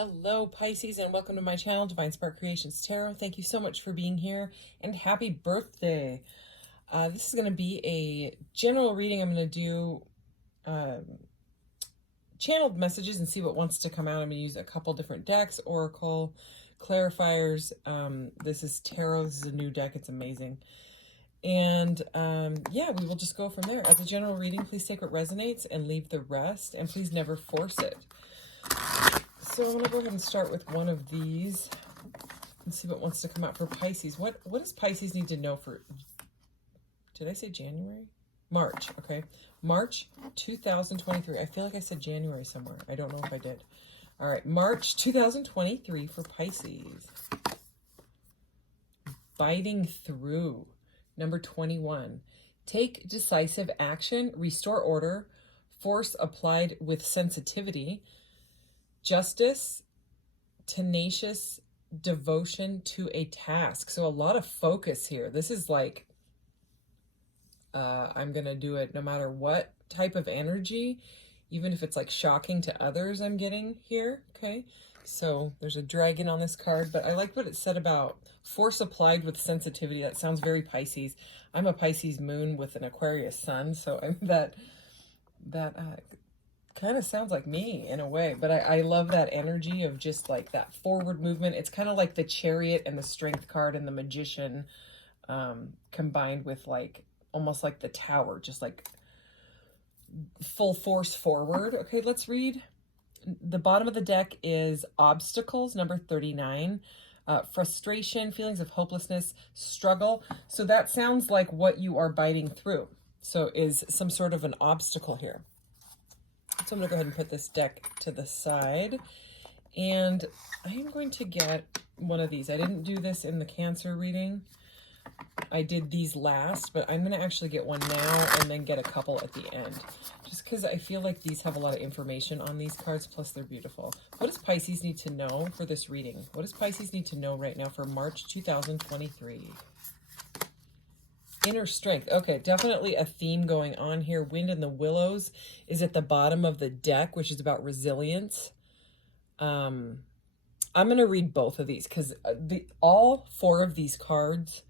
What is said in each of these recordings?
Hello, Pisces, and welcome to my channel, Divine Spark Creations Tarot. Thank you so much for being here, and happy birthday. This is going to be a general reading. I'm going to do channeled messages and see what wants to come out. I'm going to use a couple different decks, Oracle, clarifiers. This is tarot. This is a new deck. It's amazing. And yeah, we will just go from there. As a general reading, please take what resonates and leave the rest, and please never force it. So I'm going to go ahead and start with one of these and see what wants to come out for Pisces. What does Pisces need to know for, did I say January? March, okay. March 2023. I feel like I said January somewhere. I don't know if I did. All right, March 2023 for Pisces. Biting through. Number 21. Take decisive action, restore order, force applied with sensitivity, justice, tenacious devotion to a task. So a lot of focus here. This is like, I'm going to do it no matter what type of energy, even if it's like shocking to others I'm getting here. Okay. So there's a dragon on this card, but I like what it said about force applied with sensitivity. That sounds very Pisces. I'm a Pisces moon with an Aquarius sun. So I'm that kind of sounds like me in a way, but I love that energy of just like that forward movement. It's kind of like the Chariot and the Strength card and the Magician combined with like almost like the Tower, just like full force forward. Okay, let's read. The bottom of the deck is obstacles, number 39. Frustration, feelings of hopelessness, struggle. So that sounds like what you are biting through. So is some sort of an obstacle here. So I'm going to go ahead and put this deck to the side, and I am going to get one of these. I didn't do this in the Cancer reading. I did these last, but I'm going to actually get one now and then get a couple at the end, just because I feel like these have a lot of information on these cards, plus they're beautiful. What does Pisces need to know for this reading? What does Pisces need to know right now for March 2023? Inner strength. Okay, definitely a theme going on here. Wind in the Willows is at the bottom of the deck, which is about resilience. I'm going to read both of these because all four of these cards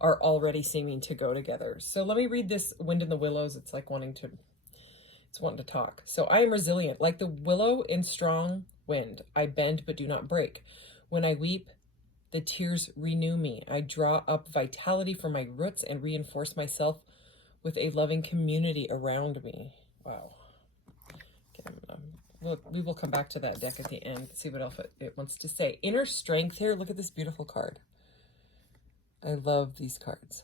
are already seeming to go together. So let me read this Wind in the Willows. It's like wanting to talk. So I am resilient, like the willow in strong wind. I bend but do not break. When I weep, the tears renew me. I draw up vitality from my roots and reinforce myself with a loving community around me. Wow. Okay, we will come back to that deck at the end, see what else it wants to say. Inner strength here. Look at this beautiful card. I love these cards.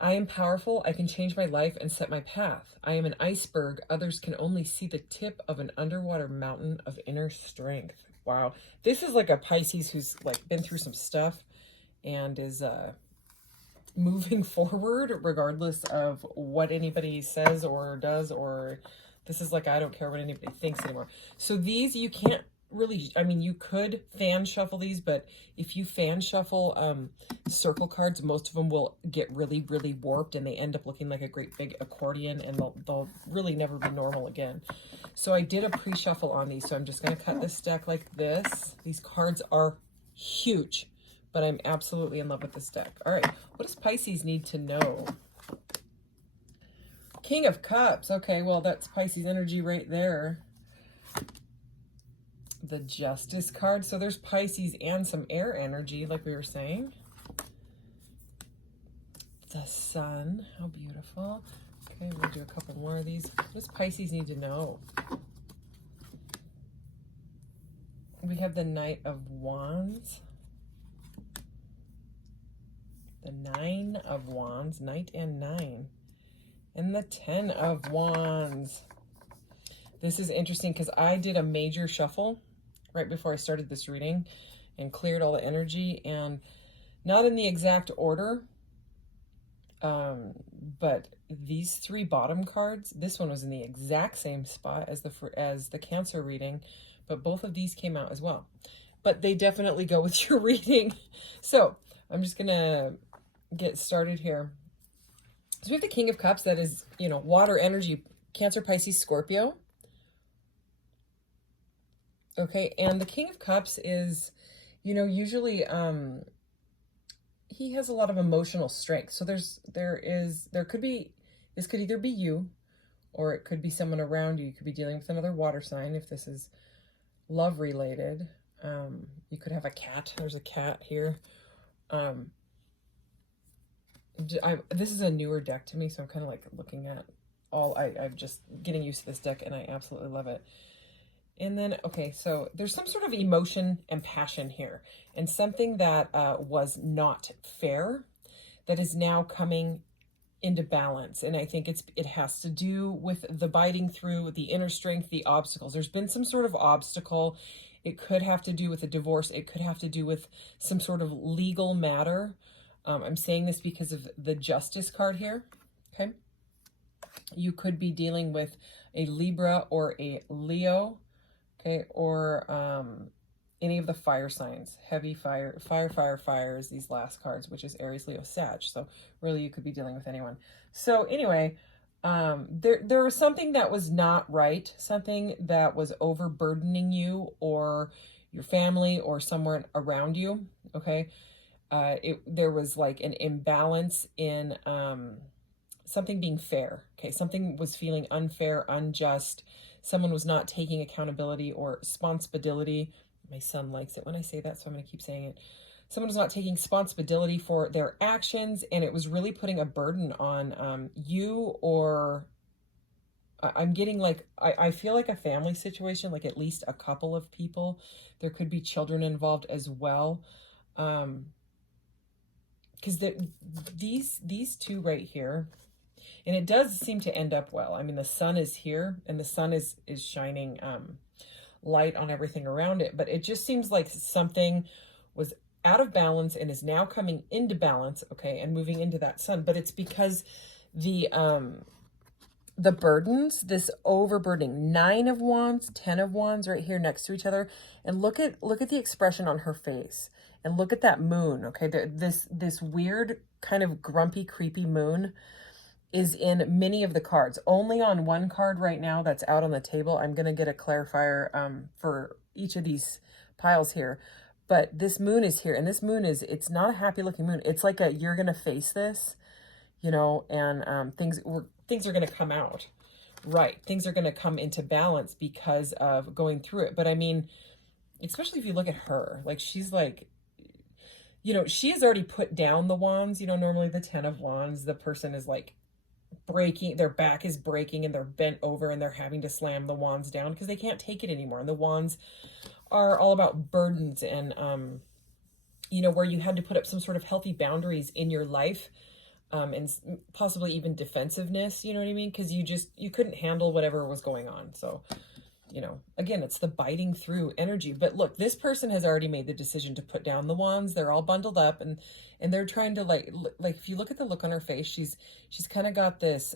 I am powerful. I can change my life and set my path. I am an iceberg. Others can only see the tip of an underwater mountain of inner strength. Wow. This is like a Pisces who's like been through some stuff and is moving forward regardless of what anybody says or does, or this is like, I don't care what anybody thinks anymore. So these, you can't really, I mean, you could fan shuffle these, but if you fan shuffle circle cards, most of them will get really, really warped and they end up looking like a great big accordion, and they'll really never be normal again. So I did a pre-shuffle on these, so I'm just going to cut this deck like this. These cards are huge, but I'm absolutely in love with this deck. All right, what does Pisces need to know? King of Cups. Okay, well, that's Pisces energy right there. The Justice card. So there's Pisces and some air energy, like we were saying. The Sun. How beautiful. Okay, we'll do a couple more of these. What does Pisces need to know? We have the Knight of Wands. The Nine of Wands. Knight and Nine. And the Ten of Wands. This is interesting because I did a major shuffle right before I started this reading and cleared all the energy, and not in the exact order, but these three bottom cards, this one was in the exact same spot as the Cancer reading, but both of these came out as well. But they definitely go with your reading. So I'm just gonna get started here. So we have the King of Cups, that is, you know, water energy, Cancer, Pisces, Scorpio. Okay, and the King of Cups is, you know, usually he has a lot of emotional strength. So there could be, this could either be you or it could be someone around you. You could be dealing with another water sign if this is love related. You could have a cat. There's a cat here. This is a newer deck to me, so I'm kind of like looking at I'm just getting used to this deck and I absolutely love it. And then, okay, so there's some sort of emotion and passion here, and something that was not fair that is now coming into balance. And I think it has to do with the biting through, the inner strength, the obstacles. There's been some sort of obstacle. It could have to do with a divorce. It could have to do with some sort of legal matter. I'm saying this because of the Justice card here, okay? You could be dealing with a Libra or a Leo, okay, or any of the fire signs. Heavy fire is these last cards, which is Aries, Leo, Sag. So really you could be dealing with anyone. So anyway, there was something that was not right, something that was overburdening you or your family or someone around you, okay? There was like an imbalance in something being fair, okay? Something was feeling unfair, unjust. Someone was not taking accountability or responsibility. My son likes it when I say that, so I'm going to keep saying it. Someone was not taking responsibility for their actions, and it was really putting a burden on you, or I'm getting like, I feel like a family situation, like at least a couple of people. There could be children involved as well. Because these two right here, and it does seem to end up well. I mean, the sun is here, and the sun is shining light on everything around it. But it just seems like something was out of balance and is now coming into balance, okay, and moving into that sun. But it's because the burdens, this overburdening, 9 of Wands, 10 of Wands right here next to each other. And look at the expression on her face. And look at that moon, okay? This weird kind of grumpy, creepy moon is in many of the cards. Only on one card right now that's out on the table. I'm going to get a clarifier for each of these piles here. But this moon is here, and this moon it's not a happy looking moon. It's like you're going to face this, you know, and things are going to come out. Right. Things are going to come into balance because of going through it. But I mean, especially if you look at her, like she's like, you know, she has already put down the wands. You know, normally the 10 of Wands, the person is like breaking, their back is breaking and they're bent over and they're having to slam the wands down because they can't take it anymore. And the wands are all about burdens and, you know, where you had to put up some sort of healthy boundaries in your life, and possibly even defensiveness, you know what I mean? Because you couldn't handle whatever was going on. So, you know, again, it's the biting through energy. But look, this person has already made the decision to put down the wands. They're all bundled up and they're trying to like if you look at the look on her face, she's kind of got this,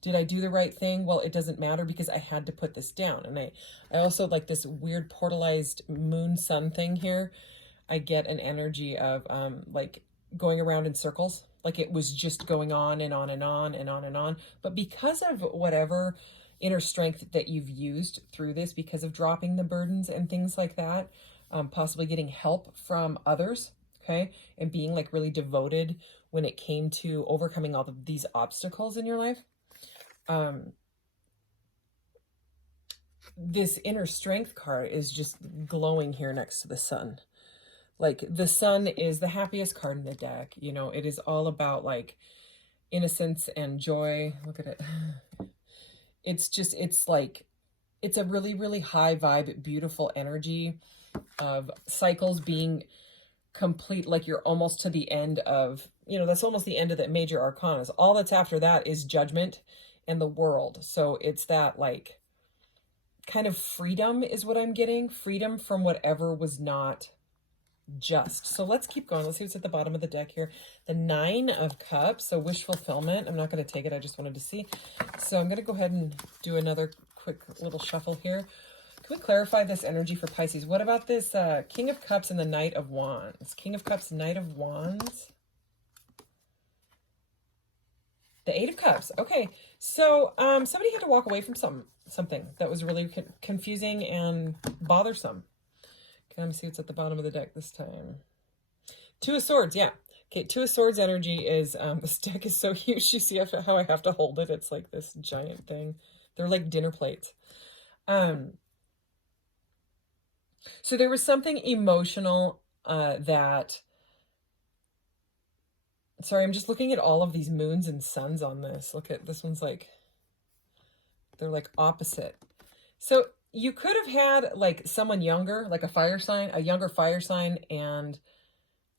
did I do the right thing? Well, it doesn't matter because I had to put this down. And I also like this weird portalized moon sun thing here. I get an energy of like going around in circles. Like it was just going on and on and on and on and on. But because of whatever inner strength that you've used through this, because of dropping the burdens and things like that, possibly getting help from others, okay, and being like really devoted when it came to overcoming all of these obstacles in your life, this inner strength card is just glowing here next to the sun. Like the sun is the happiest card in the deck. You know, it is all about like innocence and joy. Look at it. It's like, it's a really, really high vibe, beautiful energy of cycles being complete. Like you're almost to the end of, you know, that's almost the end of the major arcanas. All that's after that is judgment and the world. So it's that like kind of freedom is what I'm getting. Freedom from whatever was not just. So let's keep going. Let's see what's at the bottom of the deck here. The 9 of Cups. So wish fulfillment. I'm not going to take it. I just wanted to see. So I'm going to go ahead and do another quick little shuffle here. Can we clarify this energy for Pisces? What about this King of Cups and the Knight of Wands? King of Cups, Knight of Wands. The 8 of Cups. Okay. So somebody had to walk away from something. something that was really confusing and bothersome. Okay, let me see what's at the bottom of the deck this time. Two of Swords, yeah. Okay, Two of Swords energy is, this deck is so huge. You see how I have to hold it? It's like this giant thing. They're like dinner plates. So there was something emotional that... Sorry, I'm just looking at all of these moons and suns on this. Look at this one's like... They're like opposite. So you could have had like someone younger, like a fire sign, a younger fire sign, and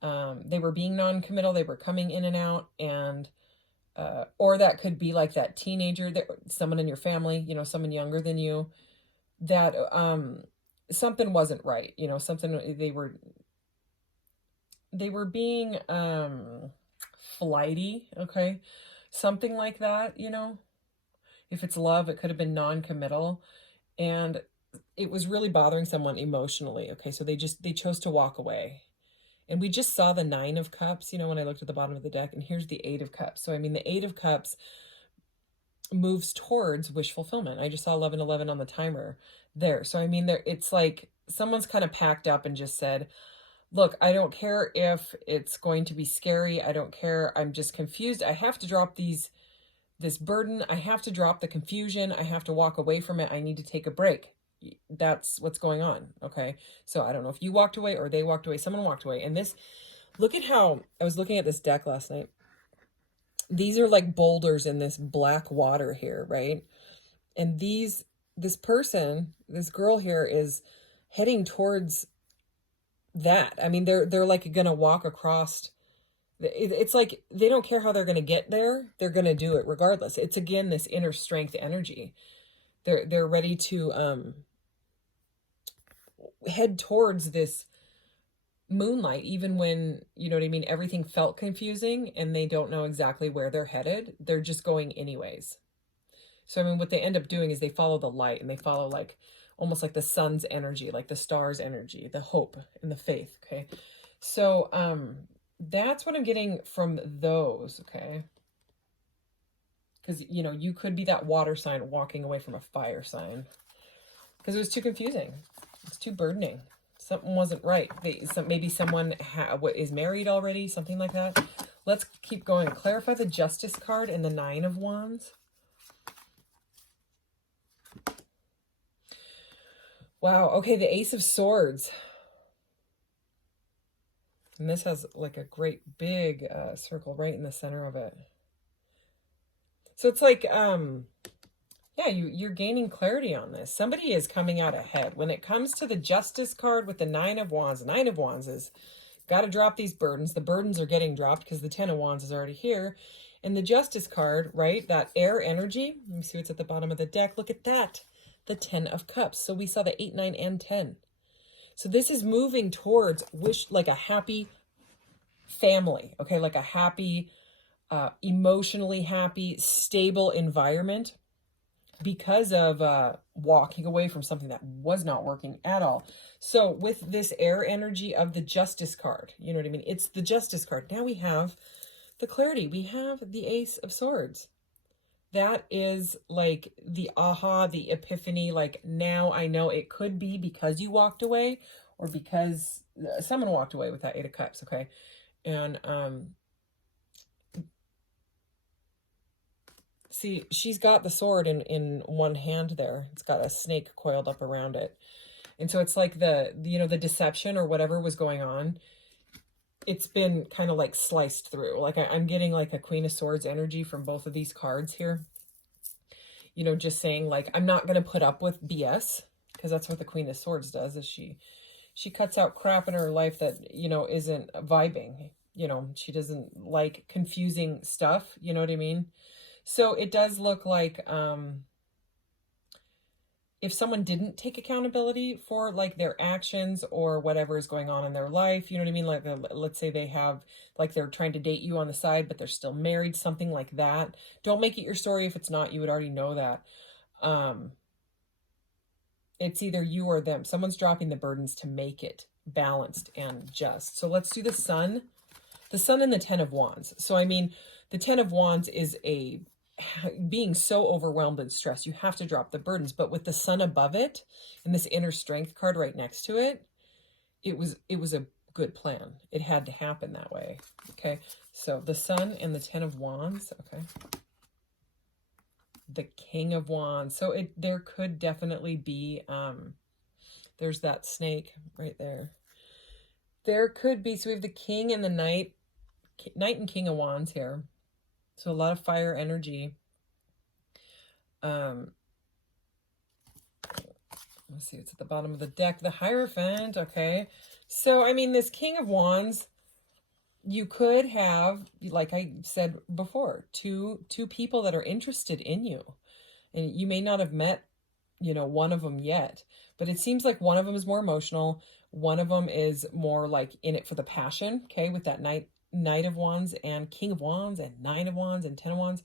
they were being non-committal. They were coming in and out, and or that could be like that teenager, that someone in your family, you know, someone younger than you, that something wasn't right. You know, something they were being flighty. Okay, something like that. You know. If it's love, it could have been non-committal, and it was really bothering someone emotionally. Okay, so they chose to walk away. And we just saw the 9 of Cups, you know, when I looked at the bottom of the deck, and here's the 8 of Cups. So, I mean, the 8 of Cups moves towards wish fulfillment. I just saw 1111 on the timer there. So, I mean, it's like someone's kind of packed up and just said, look, I don't care if it's going to be scary. I don't care. I'm just confused. I have to drop this burden. I have to drop the confusion. I have to walk away from it. I need to take a break. That's what's going on. Okay. So I don't know if you walked away or they walked away. Someone walked away. And this, look at how I was looking at this deck last night. These are like boulders in this black water here, right? And this person, this girl here is heading towards that. I mean, they're like going to walk across. It's like they don't care how they're going to get there. They're going to do it regardless. It's, again, this inner strength energy. They're ready to head towards this moonlight, even when, you know what I mean, everything felt confusing and they don't know exactly where they're headed. They're just going anyways. So, I mean, what they end up doing is they follow the light, and they follow like almost like the sun's energy, like the star's energy, the hope and the faith. Okay. So, that's what I'm getting from those, okay? Because, you know, you could be that water sign walking away from a fire sign. Because it was too confusing. It's too burdening. Something wasn't right. Maybe someone is married already, something like that. Let's keep going. Clarify the Justice card and the 9 of Wands. Wow, okay, the Ace of Swords. And this has like a great big circle right in the center of it. So it's like, yeah, you're gaining clarity on this. Somebody is coming out ahead. When it comes to the Justice card with the 9 of Wands, the 9 of Wands is got to drop these burdens. The burdens are getting dropped because the 10 of Wands is already here. And the Justice card, right, that air energy. Let me see what's at the bottom of the deck. Look at that, the 10 of Cups. So we saw the 8, 9, and 10. So this is moving towards like a happy family, okay? Like a happy, emotionally happy, stable environment because of walking away from something that was not working at all. So with this air energy of the Justice card, you know what I mean? It's the Justice card. Now we have the clarity. We have the Ace of Swords. That is like the aha, the epiphany. Like, now I know. It could be because you walked away or because someone walked away with that 8 of Cups, okay? And see, she's got the sword in one hand there. It's got a snake coiled up around it. And so it's like the deception or whatever was going on, it's been kind of like sliced through. Like I'm getting like a Queen of Swords energy from both of these cards here. You know, just saying like, I'm not going to put up with BS, because that's what the Queen of Swords does, is she cuts out crap in her life that, you know, isn't vibing. You know, she doesn't like confusing stuff. You know what I mean? So it does look like if someone didn't take accountability for like their actions or whatever is going on in their life, you know what I mean? Like, let's say they have, like, they're trying to date you on the side, but they're still married, something like that. Don't make it your story if it's not. You would already know that. It's either you or them. Someone's dropping the burdens to make it balanced and just. So let's do the Sun. The Sun and the 10 of Wands. So, I mean, the 10 of Wands is a being so overwhelmed and stressed. You have to drop the burdens. But with the sun above it and this inner strength card right next to it, it was a good plan. It had to happen that way. Okay, so the sun and the 10 of Wands. Okay, the King of Wands. So there could definitely be there's that snake right there. There could be, so we have the King and the Knight and King of Wands here. So a lot of fire energy. Let's see, it's at the bottom of the deck. The Hierophant, okay. So, I mean, this King of Wands, you could have, like I said before, two people that are interested in you. And you may not have met, you know, one of them yet. But it seems like one of them is more emotional. One of them is more like in it for the passion, okay, with that Knight of Wands and King of Wands and 9 of Wands and 10 of Wands.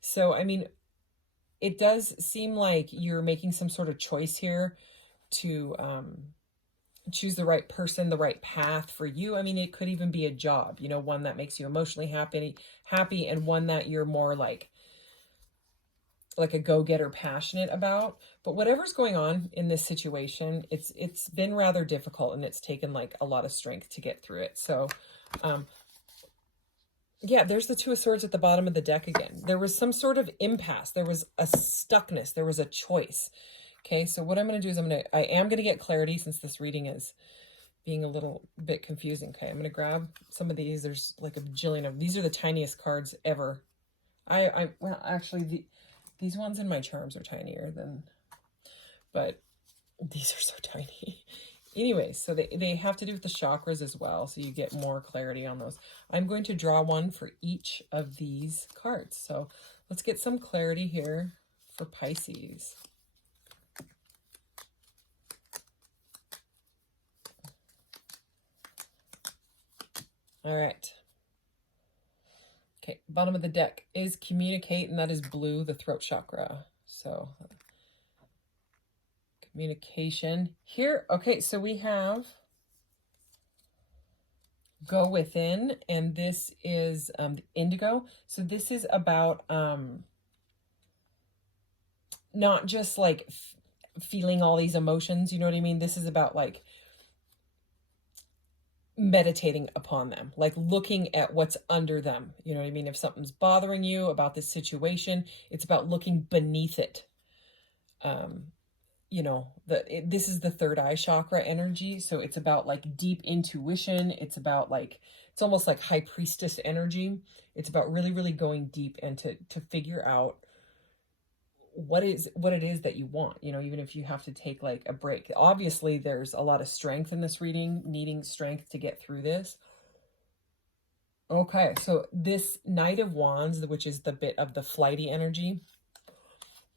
So, I mean, it does seem like you're making some sort of choice here to choose the right person, the right path for you. I mean, it could even be a job, you know, one that makes you emotionally happy, and one that you're more like a go-getter, passionate about. But whatever's going on in this situation, it's been rather difficult, and it's taken like a lot of strength to get through it. So yeah, there's the Two of Swords at the bottom of the deck again. There was some sort of impasse. There was a stuckness. There was a choice. Okay, so what I'm going to do is I am going to get clarity since this reading is being a little bit confusing. Okay, I'm going to grab some of these. There's like a bajillion of them. These are the tiniest cards ever. Well, actually, these ones in my charms are tinier than, but these are so tiny. Anyway, so they have to do with the chakras as well, so you get more clarity on those. I'm going to draw one for each of these cards. So let's get some clarity here for Pisces. All right. Okay, bottom of the deck is communicate, and that is blue, the throat chakra. So communication here. Okay, so we have go within, and this is indigo. So this is about not just like feeling all these emotions, you know what I mean? This is about like meditating upon them, like looking at what's under them, you know what I mean? If something's bothering you about this situation, it's about looking beneath it. You know, this is the third eye chakra energy. So it's about like deep intuition. It's about like, it's almost like high priestess energy. It's about really, really going deep and to figure out what it is that you want, you know, even if you have to take like a break. Obviously, there's a lot of strength in this reading, needing strength to get through this. Okay, so this Knight of Wands, which is the bit of the flighty energy.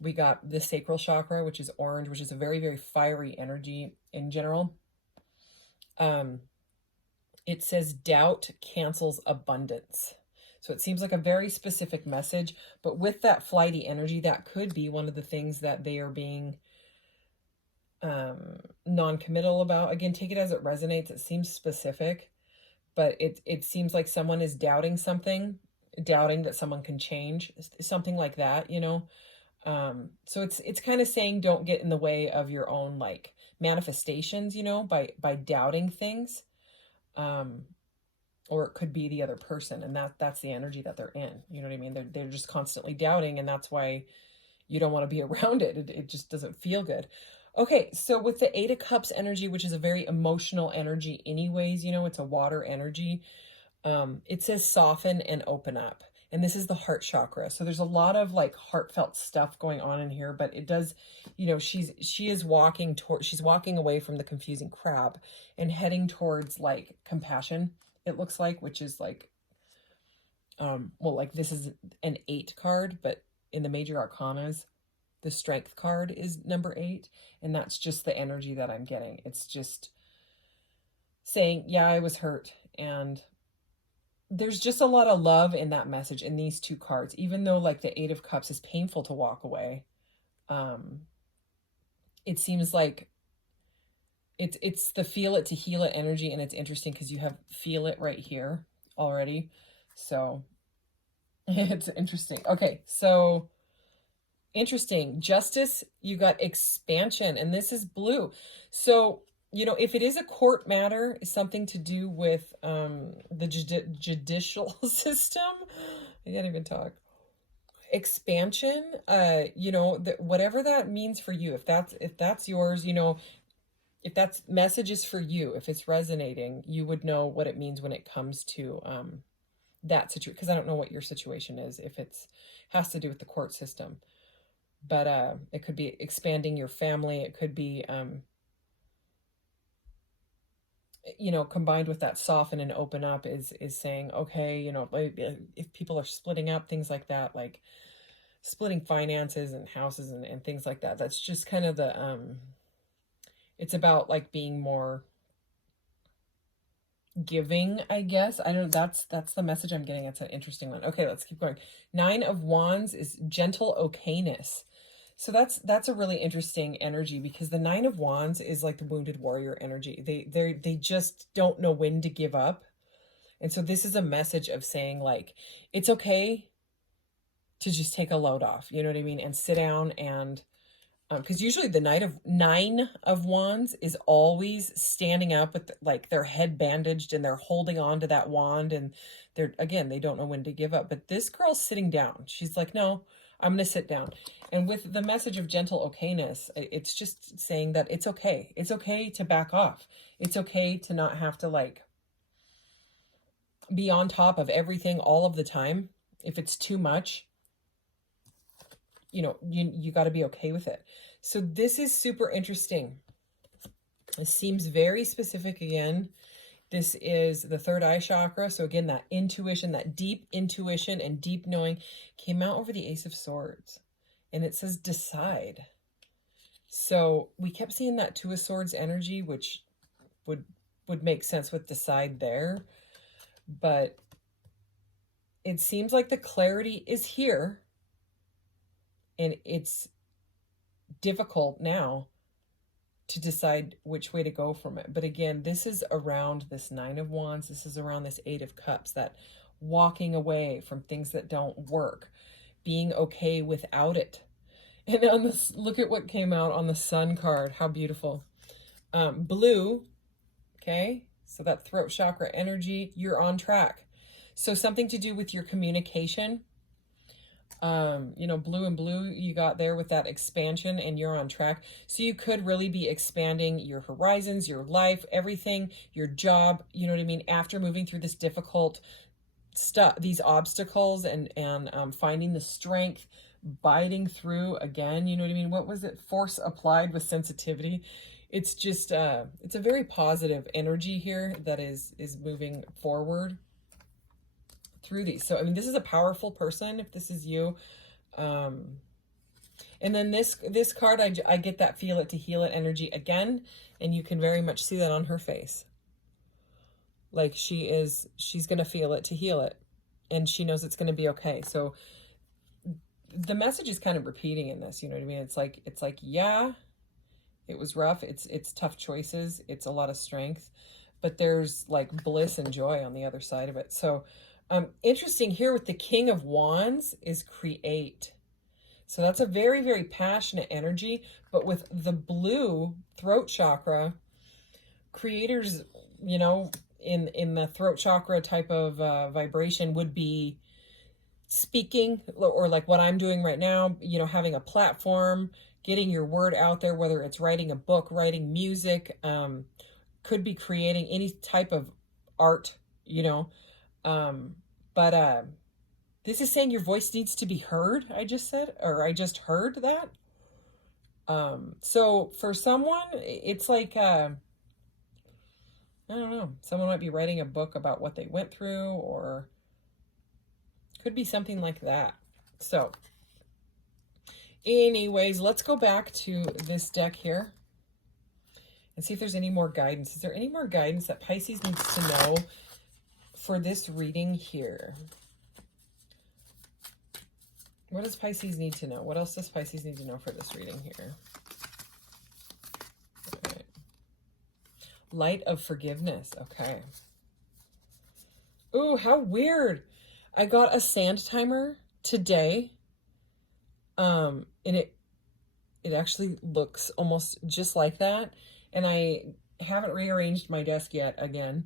We got the sacral chakra, which is orange, which is a very, very fiery energy in general. It says doubt cancels abundance. So it seems like a very specific message, but with that flighty energy, that could be one of the things that they are being non-committal about. Again, take it as it resonates. It seems specific, but it seems like someone is doubting something, doubting that someone can change, something like that, you know? So it's kind of saying don't get in the way of your own like manifestations, you know, by doubting things. Or it could be the other person, and that's the energy that they're in. You know what I mean? They're just constantly doubting, and that's why you don't want to be around it. It just doesn't feel good. Okay, so with the 8 of Cups energy, which is a very emotional energy anyways, you know, it's a water energy. It says soften and open up. And this is the heart chakra. So there's a lot of like heartfelt stuff going on in here, but it does, you know, she is walking away from the confusing crab and heading towards like compassion, it looks like, which is like, well, like this is an 8 card, but in the major arcanas, the strength card is number 8. And that's just the energy that I'm getting. It's just saying, yeah, I was hurt. And there's just a lot of love in that message in these 2 cards, even though like the 8 of Cups is painful to walk away. It seems like it's the feel it to heal it energy. And it's interesting because you have feel it right here already. So It's interesting. Okay, so interesting. Justice, you got expansion, and this is blue. So, you know, if it is a court matter, something to do with the judicial system, I can't even talk. Expansion, you know, whatever that means for you, if that's yours, you know, if that's messages for you, if it's resonating, you would know what it means when it comes to that situation, because I don't know what your situation is, if it's has to do with the court system. But it could be expanding your family, it could be you know, combined with that soften and open up is saying, okay, you know, if people are splitting up, things like that, like splitting finances and houses and things like that. That's just kind of the it's about like being more giving, I guess. I don't know, that's the message I'm getting. It's an interesting one. Okay, let's keep going. 9 of Wands is gentle okayness. So that's a really interesting energy, because the 9 of Wands is like the wounded warrior energy. They just don't know when to give up. And so this is a message of saying, like, it's okay to just take a load off, you know what I mean, and sit down and because usually the 9 of Wands is always standing up with like their head bandaged and they're holding on to that wand, and they're, again, they don't know when to give up. But this girl's sitting down. She's like, no, I'm going to sit down. And with the message of gentle okayness, it's just saying that it's okay. It's okay to back off. It's okay to not have to like be on top of everything all of the time. If it's too much, you know, you got to be okay with it. So this is super interesting. It seems very specific again. This is the third eye chakra. So again, that intuition, that deep intuition and deep knowing came out over the Ace of Swords. And it says decide. So we kept seeing that Two of Swords energy, which would make sense with decide there. But it seems like the clarity is here. And it's difficult now to decide which way to go from it. But again, this is around this 9 of Wands. This is around this 8 of Cups, that walking away from things that don't work, being okay without it. And on this, look at what came out on the Sun card. How beautiful. Blue, okay? So that throat chakra energy, you're on track. So something to do with your communication. You know, blue and blue you got there with that expansion, and you're on track. So you could really be expanding your horizons, your life, everything, your job, you know what I mean, after moving through this difficult stuff, these obstacles, and finding the strength, biting through again, you know what I mean? What was it? Force applied with sensitivity. It's just it's a very positive energy here that is moving forward through these. So I mean, this is a powerful person if this is you. And then this card, I get that feel it to heal it energy again, and you can very much see that on her face. Like she's gonna feel it to heal it, and she knows it's gonna be okay. So the message is kind of repeating in this, you know what I mean? It's like yeah, it was rough, it's tough choices, it's a lot of strength, but there's like bliss and joy on the other side of it. So interesting here with the King of Wands is create. So that's a very, very passionate energy. But with the blue throat chakra, creators, you know, in the throat chakra type of vibration would be speaking, or like what I'm doing right now, you know, having a platform, getting your word out there, whether it's writing a book, writing music, could be creating any type of art, you know. But this is saying your voice needs to be heard. I just heard that. So for someone, it's like, I don't know, someone might be writing a book about what they went through, or could be something like that. So anyways, let's go back to this deck here and see if there's any more guidance. Is there any more guidance that Pisces needs to know for this reading here? What does Pisces need to know? What else does Pisces need to know for this reading here? All right. Light of forgiveness. Okay. Ooh, how weird. I got a sand timer today. And it actually looks almost just like that. And I haven't rearranged my desk yet again.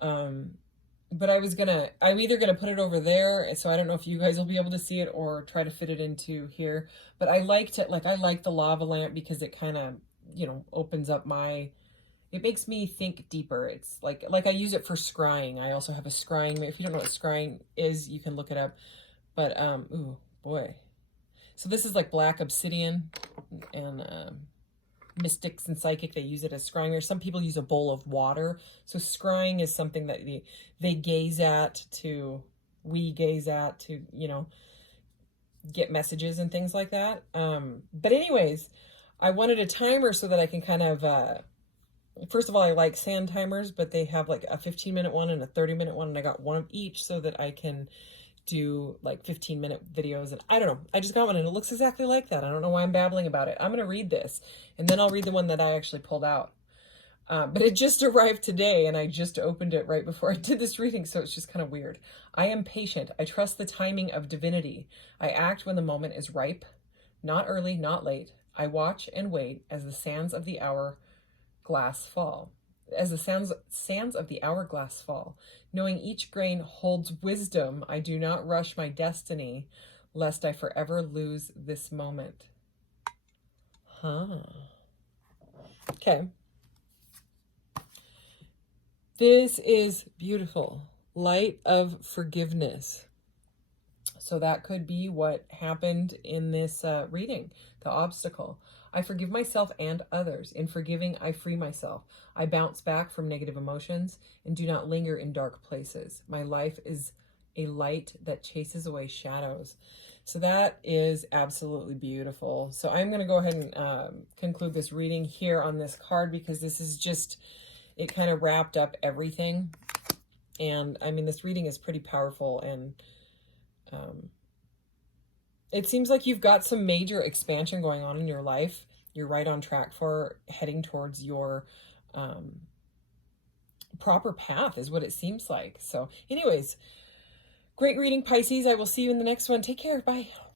But I'm either gonna put it over there, so I don't know if you guys will be able to see it, or try to fit it into here. But I liked it, like I like the lava lamp because it kind of, you know, opens up it makes me think deeper. It's like I use it for scrying. I also have a scrying. If you don't know what scrying is, you can look it up. But ooh boy. So this is like black obsidian, and mystics and psychic, they use it as scrying. Or some people use a bowl of water. So scrying is something that we gaze at to, you know, get messages and things like that. But anyways, I wanted a timer so that I can kind of, first of all, I like sand timers, but they have like a 15-minute one and a 30-minute one, and I got one of each so that I can do like 15-minute videos. And I don't know, I just got one and it looks exactly like that. I don't know why I'm babbling about it. I'm going to read this and then I'll read the one that I actually pulled out. But it just arrived today and I just opened it right before I did this reading, so it's just kind of weird. I am patient. I trust the timing of divinity. I act when the moment is ripe, not early, not late. I watch and wait as the sands of the hourglass fall. As the sands of the hourglass fall, knowing each grain holds wisdom, I do not rush my destiny, lest I forever lose this moment. Okay. This is beautiful. Light of forgiveness. So that could be what happened in this reading, the obstacle. I forgive myself and others. In forgiving, I free myself. I bounce back from negative emotions and do not linger in dark places. My life is a light that chases away shadows. So that is absolutely beautiful. So I'm going to go ahead and conclude this reading here on this card, because this is just, it kind of wrapped up everything. And I mean, this reading is pretty powerful, and it seems like you've got some major expansion going on in your life. You're right on track for heading towards your proper path, is what it seems like. So anyways, great reading, Pisces. I will see you in the next one. Take care. Bye.